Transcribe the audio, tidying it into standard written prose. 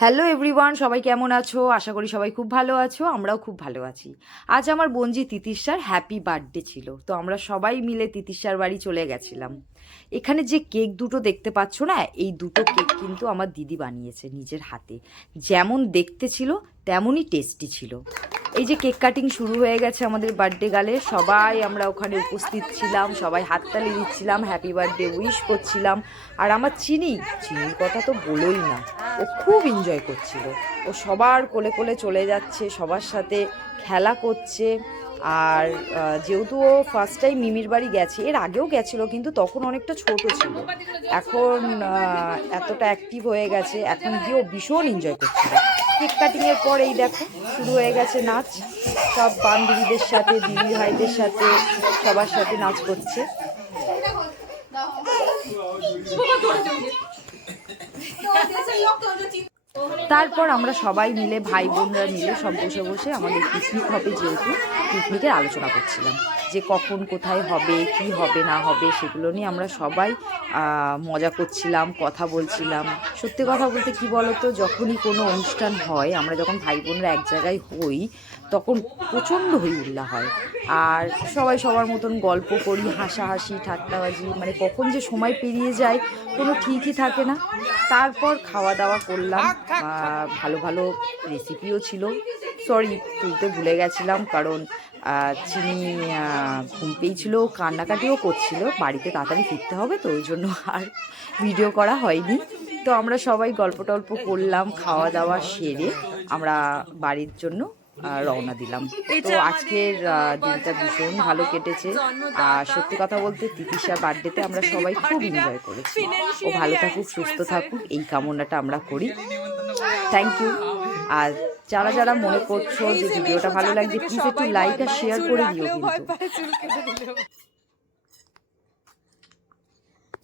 Hello everyone, সবাই কেমন আছো? আশা করি সবাই খুব ভালো আছো। আমরাও খুব ভালো আছি। আজ আমার বোনজি তিতিশার হ্যাপি বার্থডে ছিল, তো আমরা সবাই মিলে তিতিশার বাড়ি চলে গেছিলাম। এখানে যে কেক দুটো দেখতে পাচ্ছ না, এই দুটো কেক কিন্তু আমার দিদি বানিয়েছে নিজের হাতে। যেমন দেখতে ছিল তেমনই টেস্টি ছিল। এই যে কেক কাটিং শুরু হয়ে গেছে আমাদের বার্থডে গালে, সবাই আমরা ওখানে উপস্থিত ছিলাম, সবাই হাততালি দিচ্ছিলাম, হ্যাপি বার্থডে উইশ করছিলাম। আর আমার চিনির কথা তো বলোই না, ও খুব এনজয় করছিল। ও সবার কোলে কোলে চলে যাচ্ছে, সবার সাথে খেলা করছে। আর যেহেতু ও ফার্স্ট টাইম মিমির বাড়ি গেছে, এর আগেও গেছিলো কিন্তু তখন অনেকটা ছোট ছিল। এখন এতটা অ্যাক্টিভ হয়ে গেছে, এখন গিয়ে ও ভীষণ এনজয় করছিল। কেক কাটিংয়ের পর এই দেখো শুরু হয়ে গেছে নাচ। সব বান্ধবীদের সাথে, দিদি ভাইদের সাথে, সবার সাথে নাচ করছে। তারপর আমরা সবাই মিলে, ভাই বোনরা মিলে সব বসে বসে আমাদের পিকনিক হবে, যেহেতু পিকনিকের আলোচনা করছিলাম যে কখন কোথায় হবে, কি হবে না হবে, সেগুলো নিয়ে আমরা সবাই মজা করছিলাম, কথা বলছিলাম। সত্যি কথা বলতে কি বলতো, যখনই কোনো অনুষ্ঠান হয়, আমরা যখন ভাই বোনরা এক জায়গায় হই, তখন প্রচণ্ড হই হুল্লা হয়। আর সবাই সবার মতন গল্প করি, হাসাহাসি ঠাট্টাবাজি, মানে কখন যে সময় পেরিয়ে যায় কোনো ঠিকই থাকে না। তারপর খাওয়া দাওয়া করলাম, ভালো ভালো রেসিপিও ছিল। সরি, তুলতে ভুলে গেছিলাম, কারণ চিনি ঘুম পেয়েছিল, কান্নাকাটিও করছিল, বাড়িতে তাড়াতাড়ি ফিরতে হবে, তো ওই জন্য আর ভিডিও করা হয়নি। তো আমরা সবাই গল্প টল্প করলাম, খাওয়া দাওয়া সেরে আমরা বাড়ির জন্য রওনা দিলাম। তো আজকের দিনটা ভীষণ ভালো কেটেছে। আর সত্যি কথা বলতে তিতিশার বার্থডেতে আমরা সবাই খুব এনজয় করেছি। ও ভালো থাকুক, সুস্থ থাকুক, এই কামনাটা আমরা করি। Thank you. আর যারা যারা মনে করছো যে ভিডিওটা ভালো লাগছে, প্লিজ একটু লাইক আর শেয়ার করে দিও কিন্তু।